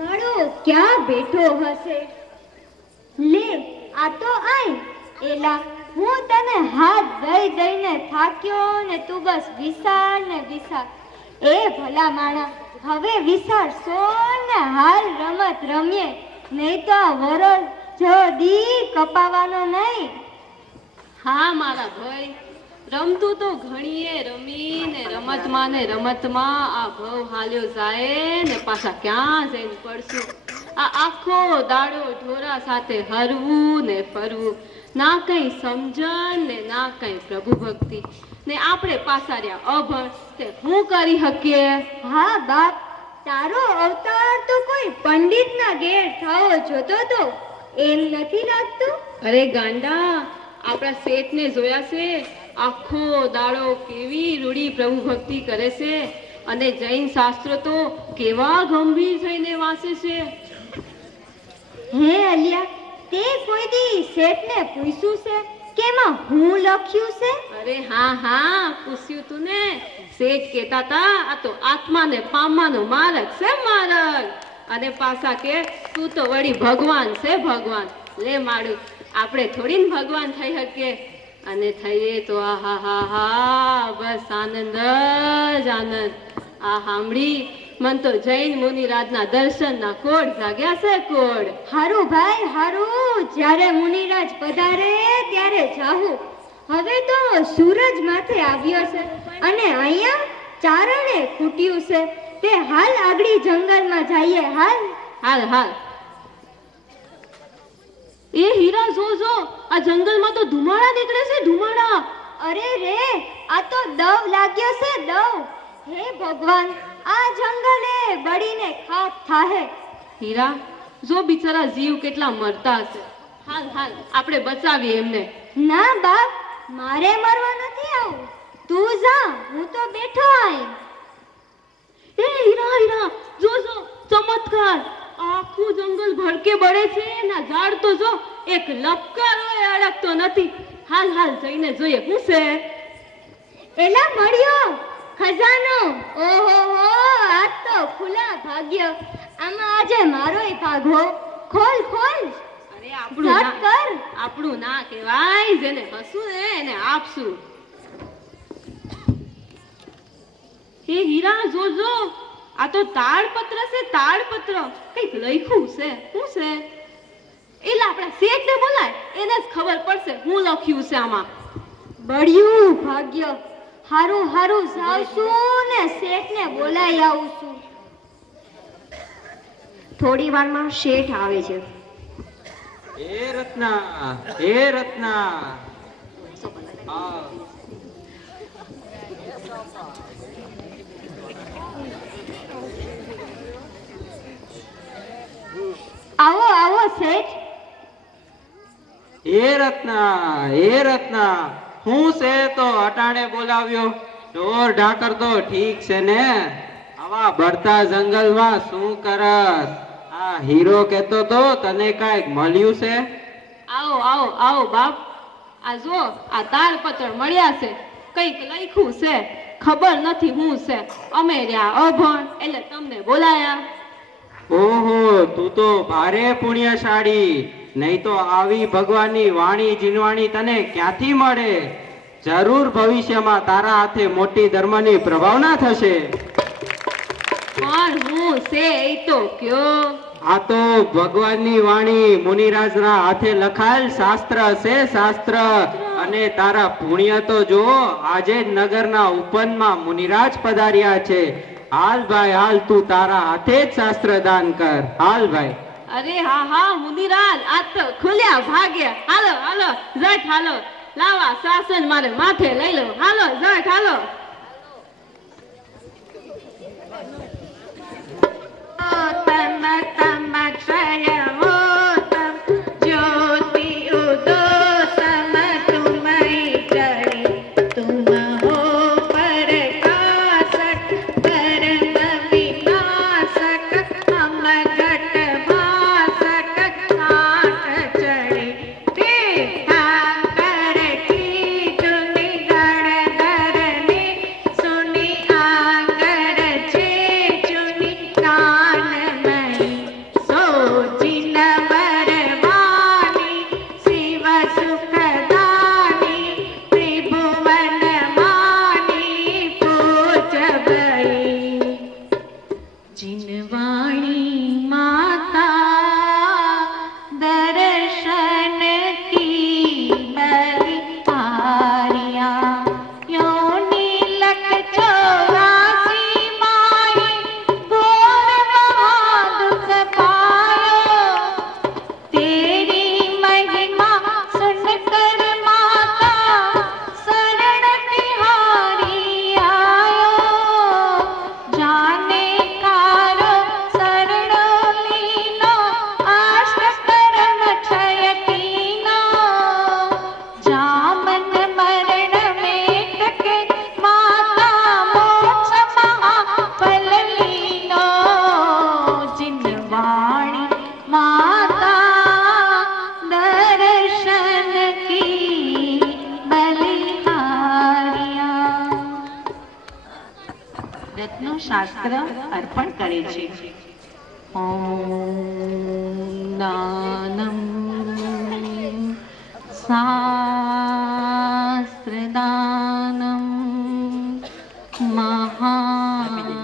મારો ક્યાં બેઠો હશે? લે આ તો આય. એલા હું તને હાથ દઈને થાક્યો ને તું બસ વિસાર ને વિસાર. એ ભલા માણા, હવે વિસાર સોળ ને હાલ રમત રમીએ, નહીં તો આ વરલ જો દી કપાવાનો નહીં. હા મારા ભાઈ, રમતું તો ઘણીએ રમી ને રમતમાં આ ભવ હાલ્યો જાય ને પાછા ક્યાં જઈને પડશું. આ આખો દાડો ઢોરા સાથે હરવું ને ફરવું, ના કઈ સમજણ ને ના કઈ પ્રભુ ભક્તિ, ને આપણે પાછાર્યા અભણ, તે હું કરી શકીએ? હા બાપ, તારો અવતાર તો કોઈ પંડિતના ઘેર થવો જોતો તો, એમ નથી લાગતું? અરે ગાંડા, આપણા શેઠને જોયા છે, આખો દાડો કેવી રૂડી પ્રભુ ભક્તિ કરે છે, અને જૈન શાસ્ત્રો તો કેવા ગંભીર થઈને વાંચે છે. હે અલિયા, તે કોઈ દી શેઠને પૂછ્યું છે કે એમાં હું લખ્યું છે? અરે હા પૂછ્યું તું ને. શેઠ કહેતા હતા આ તો આત્માને પામવાનો માર્ગ છે, માર્ગ. અને પાછા કે તું તો વળી ભગવાન છે, ભગવાન. લે માડું, આપણે થોડી ભગવાન થઈ શકીએ, અને થઈએ તો આહા બસ આનંદ જ આનંદ. આ સાંભળી મન તો જૈન મુનિરાજના દર્શનના કોડ જાગ્યા છે, કોડ. હારું ભાઈ હારું, જ્યારે મુનિરાજ પધારે ત્યારે જાહું. હવે તો સૂરજ માથે આવ્યો છે અને અહીંયા ચારણે ફૂટ્યું છે, તે હાલ આગળી જંગલમાં જઈએ. હાલ. એ હીરા, જો આ જંગલમાં તો ધુમાડા નીકળે છે, ધુમાડા. અરે રે, આ તો દવ લાગ્યો છે, દવ. હે ભગવાન, આ જંગલે બળીને ખાક થાહે. હીરા, જો બિચારા જીવ કેટલા મરતા હશે. હાલ આપણે બચાવીએ એમને. ના બાપ, મારે મરવા નથી આવું. તું જા, હું તો બેઠો આય. એ હીરા, જો ચમત્કાર, આખું જંગલ ભડકે બળે છે, ના ઝાડ તો જો એક લપકારો અડકતો નથી. હાલ જઈને જોઈએ શું છે. એલા મળ્યો ખજાનો. ઓહો, આજ તો ખુલ્લા ભાગ્ય. આમાં આજે મારોય ભાગ હો. ખોલ. અરે આપણું ના કહેવાય, જેને હસું ને એને આપશું. હે હીરા, જો આ તો તાડપત્ર છે, તાડપત્ર. કઈક લખ્યું છે, શું છે? એટલે આપણા શેઠને બોલાય, એને જ ખબર પડશે હું લખ્યું છે આમાં. બળ્યું ભાગ્ય. હારું જાવશું ને શેઠને બોલાઈ આવશું. થોડી વારમાં શેઠ આવે છે. હે રત્ના, આવો શેઠ. હે રત્ના, હું છે તો અટાણે બોલાવ્યો? ઢોર ઢાકર તો ઠીક છે ને, આવા બળતા જંગલમાં શું કરસ? આ હીરો કેતો તો તને કાંઈક મળ્યું છે? આવો બાપ, આ જો આ તાડપત્ર મળ્યા છે, કઈક લખ્યું છે, ખબર નથી શું છે. અમે રહ્યા અભણ એટલે તમને બોલાયા. ઓહો, તું તો ભારે પુણ્યશાળી. નહીં તો આવી ભગવાનની વાણી જીનવાણી તને ક્યાંથી મળે? જરૂર ભવિષ્યમાં તારા હાથે મોટી ધર્મની પ્રભાવના થશે. પણ હું છે એ તો કયો. આ તો ભગવાનની વાણી મુનિરાજના હાથે લખાયેલ શાસ્ત્ર છે, શાસ્ત્ર. અને તારા પુણ્ય તો જો, આજે જ નગરના ઉપવનમાં મુનિરાજ પધાર્યા છે. હાલ ભાઈ હાલ, તું તારા હાથે જ શાસ્ત્ર દાન કર. હાલ ભાઈ. અરે હા મુનિરાજ, આ તો ખુલ્યા ભાગ્ય. હાલો જટ, હાલો લાવા શાસન મારે માથે લઈ લો. હાલો જટ, હાલો. जिनवाणी माता दर्शन की बलिहारिया योनि लख 84 माई घोर महादुख पायो तेरी महिमा सुनकर माता शरण तिहारी आयो जाने कारो शरणो लीनो अष्ट कर्म क्षय कीनो जामन मरण में टके माता मोक्ष महाफल लीनो जिनवाणी माता दर्शन की बलिहारिया रत्नो शास्त्र अर्पण करे छे। ओम दानम शास्त्र दानम महादानम